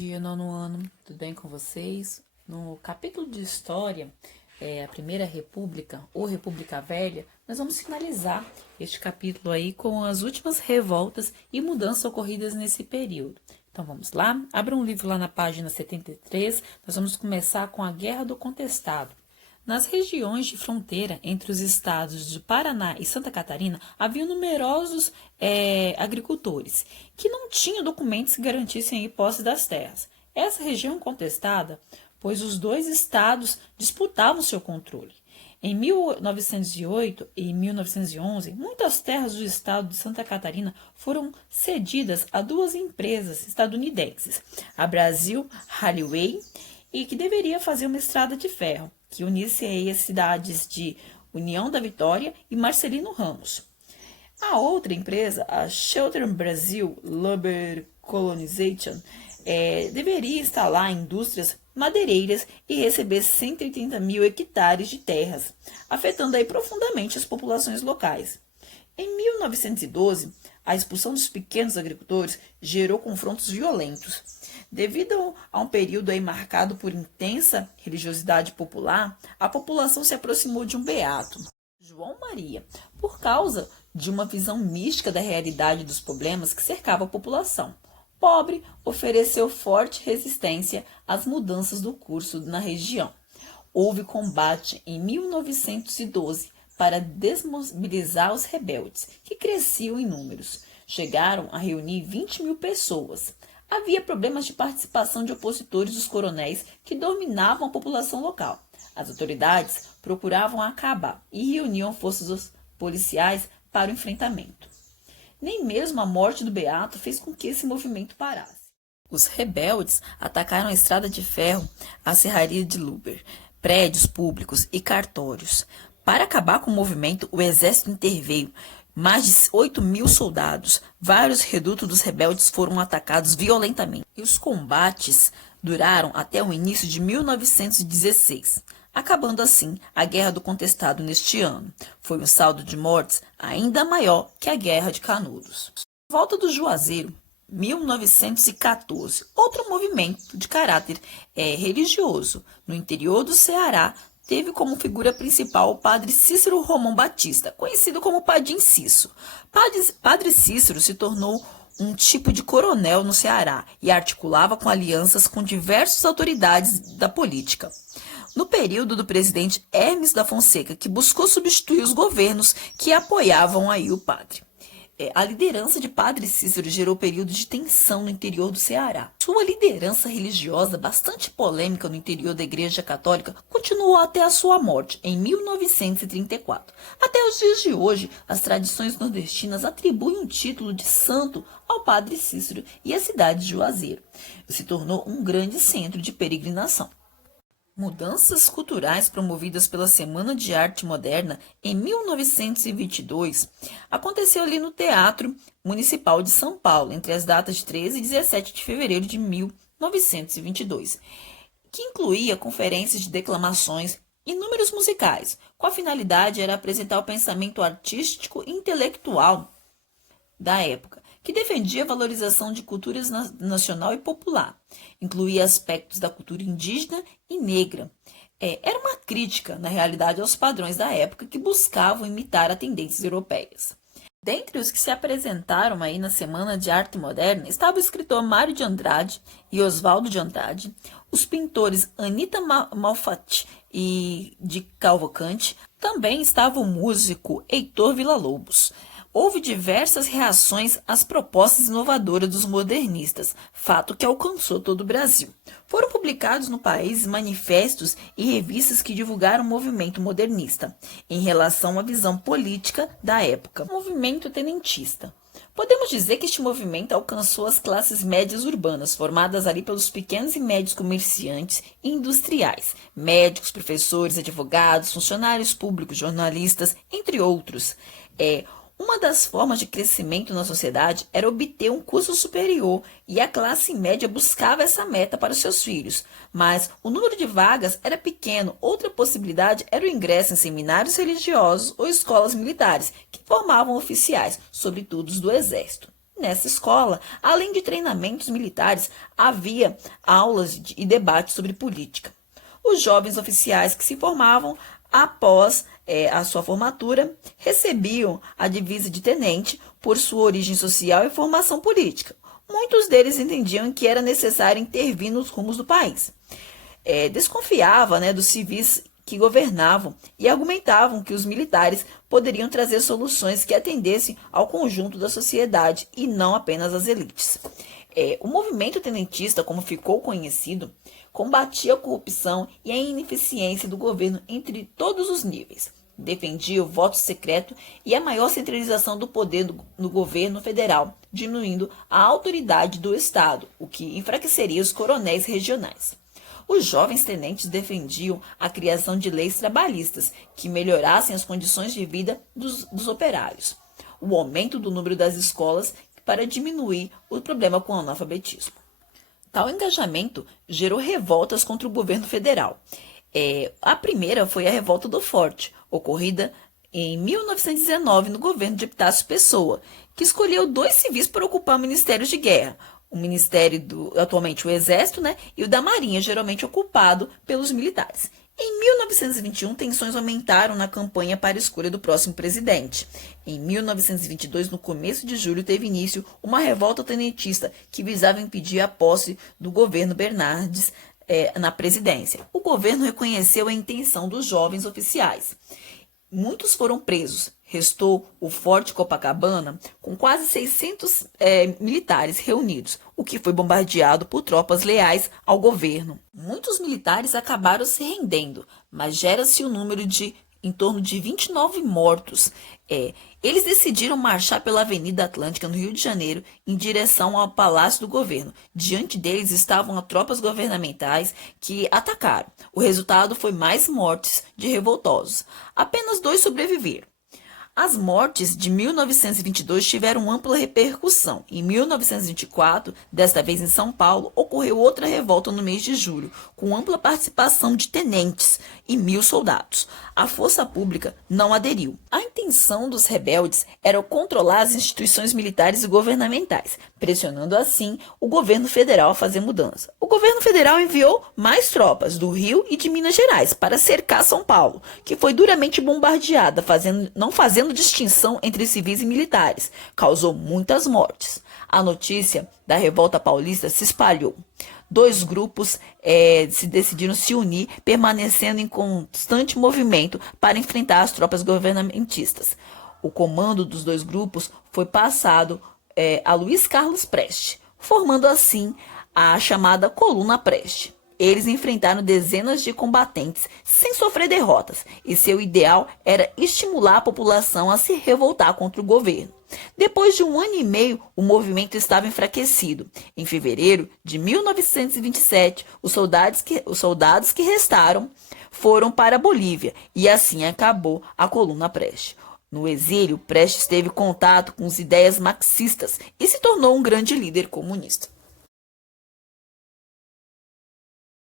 dia, nono ano, tudo bem com vocês? No capítulo de História, a Primeira República, ou República Velha, nós vamos finalizar este capítulo aí com as últimas revoltas e mudanças ocorridas nesse período. Então vamos lá, abra um livro lá na página 73, nós vamos começar com a Guerra do Contestado. Nas regiões de fronteira entre os estados de Paraná e Santa Catarina, havia numerosos agricultores que não tinham documentos que garantissem a posse das terras. Essa região contestada, pois os dois estados disputavam seu controle. Em 1908 e 1911, muitas terras do estado de Santa Catarina foram cedidas a duas empresas estadunidenses, a Brazil Railway, e que deveria fazer uma estrada de ferro, que unisse aí as cidades de União da Vitória e Marcelino Ramos. A outra empresa, a Shelter Brazil Lumber Colonization, deveria instalar indústrias madeireiras e receber 180 mil hectares de terras, afetando aí profundamente as populações locais. Em 1912, a expulsão dos pequenos agricultores gerou confrontos violentos. Devido a um período aí marcado por intensa religiosidade popular, a população se aproximou de um beato, João Maria, por causa de uma visão mística da realidade dos problemas que cercava a população. Pobre, ofereceu forte resistência às mudanças do curso na região. Houve combate em 1912 para desmobilizar os rebeldes, que cresciam em números. Chegaram a reunir 20 mil pessoas. Havia problemas de participação de opositores dos coronéis que dominavam a população local. As autoridades procuravam acabar e reuniam forças policiais para o enfrentamento. Nem mesmo a morte do beato fez com que esse movimento parasse. Os rebeldes atacaram a estrada de ferro, a serraria de Luber, prédios públicos e cartórios. Para acabar com o movimento, o exército interveio. Mais de 8 mil soldados, vários redutos dos rebeldes foram atacados violentamente. E os combates duraram até o início de 1916, acabando assim a Guerra do Contestado neste ano. Foi um saldo de mortes ainda maior que a Guerra de Canudos. Volta do Juazeiro, 1914, outro movimento de caráter religioso no interior do Ceará, teve como figura principal o padre Cícero Romão Batista, conhecido como Padim Cício. Padre Cícero se tornou um tipo de coronel no Ceará e articulava com alianças com diversas autoridades da política. No período do presidente Hermes da Fonseca, que buscou substituir os governos que apoiavam aí o padre. A liderança de Padre Cícero gerou período de tensão no interior do Ceará. Sua liderança religiosa, bastante polêmica no interior da Igreja Católica, continuou até a sua morte, em 1934. Até os dias de hoje, as tradições nordestinas atribuem o título de santo ao Padre Cícero e a cidade de Juazeiro. Se tornou um grande centro de peregrinação. Mudanças culturais promovidas pela Semana de Arte Moderna em 1922 aconteceu ali no Teatro Municipal de São Paulo, entre as datas de 13 e 17 de fevereiro de 1922, que incluía conferências de declamações e números musicais, com a finalidade era apresentar o pensamento artístico e intelectual da época, que defendia a valorização de culturas nacional e popular. Incluía aspectos da cultura indígena e negra. Era uma crítica, na realidade, aos padrões da época que buscavam imitar as tendências europeias. Dentre os que se apresentaram aí na Semana de Arte Moderna estava o escritor Mário de Andrade e Oswaldo de Andrade, os pintores Anita Malfatti e de Cavalcante, também estava o músico Heitor Villa-Lobos. Houve diversas reações às propostas inovadoras dos modernistas, fato que alcançou todo o Brasil. Foram publicados no país manifestos e revistas que divulgaram o movimento modernista, em relação à visão política da época. O movimento tenentista. Podemos dizer que este movimento alcançou as classes médias urbanas, formadas ali pelos pequenos e médios comerciantes e industriais, médicos, professores, advogados, funcionários públicos, jornalistas, entre outros. Uma das formas de crescimento na sociedade era obter um curso superior e a classe média buscava essa meta para os seus filhos, mas o número de vagas era pequeno. Outra possibilidade era o ingresso em seminários religiosos ou escolas militares, que formavam oficiais, sobretudo os do exército. Nessa escola, além de treinamentos militares, havia aulas e debates sobre política. Os jovens oficiais que se formavam após a sua formatura recebiam a divisa de tenente por sua origem social e formação política. Muitos deles entendiam que era necessário intervir nos rumos do país. Desconfiava, dos civis que governavam e argumentavam que os militares poderiam trazer soluções que atendessem ao conjunto da sociedade e não apenas às elites. O movimento tenentista, como ficou conhecido, combatia a corrupção e a ineficiência do governo entre todos os níveis. Defendia o voto secreto e a maior centralização do poder no governo federal, diminuindo a autoridade do Estado, o que enfraqueceria os coronéis regionais. Os jovens tenentes defendiam a criação de leis trabalhistas que melhorassem as condições de vida dos operários, o aumento do número das escolas para diminuir o problema com o analfabetismo. Tal engajamento gerou revoltas contra o governo federal. A primeira foi a Revolta do Forte, ocorrida em 1919 no governo de Epitácio Pessoa, que escolheu 2 civis para ocupar ministérios de guerra, o ministério atualmente o Exército, e o da Marinha, geralmente ocupado pelos militares. Em 1921, tensões aumentaram na campanha para a escolha do próximo presidente. Em 1922, no começo de julho, teve início uma revolta tenentista que visava impedir a posse do governo Bernardes na presidência. O governo reconheceu a intenção dos jovens oficiais. Muitos foram presos. Restou o Forte Copacabana com quase 600 militares reunidos, o que foi bombardeado por tropas leais ao governo. Muitos militares acabaram se rendendo, mas gera-se um número de em torno de 29 mortos. Eles decidiram marchar pela Avenida Atlântica, no Rio de Janeiro, em direção ao Palácio do Governo. Diante deles estavam as tropas governamentais que atacaram. O resultado foi mais mortes de revoltosos. Apenas 2 sobreviveram. As mortes de 1922 tiveram ampla repercussão. Em 1924, desta vez em São Paulo, ocorreu outra revolta no mês de julho, com ampla participação de tenentes e 1.000 soldados. A força pública não aderiu. A intenção dos rebeldes era controlar as instituições militares e governamentais, pressionando assim o governo federal a fazer mudança. O governo federal enviou mais tropas do Rio e de Minas Gerais para cercar São Paulo, que foi duramente bombardeada, não fazendo distinção entre civis e militares. Causou muitas mortes. A notícia da revolta paulista se espalhou. 2 grupos se decidiram se unir, permanecendo em constante movimento para enfrentar as tropas governamentistas. O comando dos 2 grupos foi passado a Luiz Carlos Prestes, formando assim a chamada Coluna Prestes. Eles enfrentaram dezenas de combatentes sem sofrer derrotas, e seu ideal era estimular a população a se revoltar contra o governo. Depois de 1 ano e meio, o movimento estava enfraquecido. Em fevereiro de 1927, os soldados que restaram foram para a Bolívia, e assim acabou a Coluna Prestes. No exílio, Prestes teve contato com as ideias marxistas e se tornou um grande líder comunista.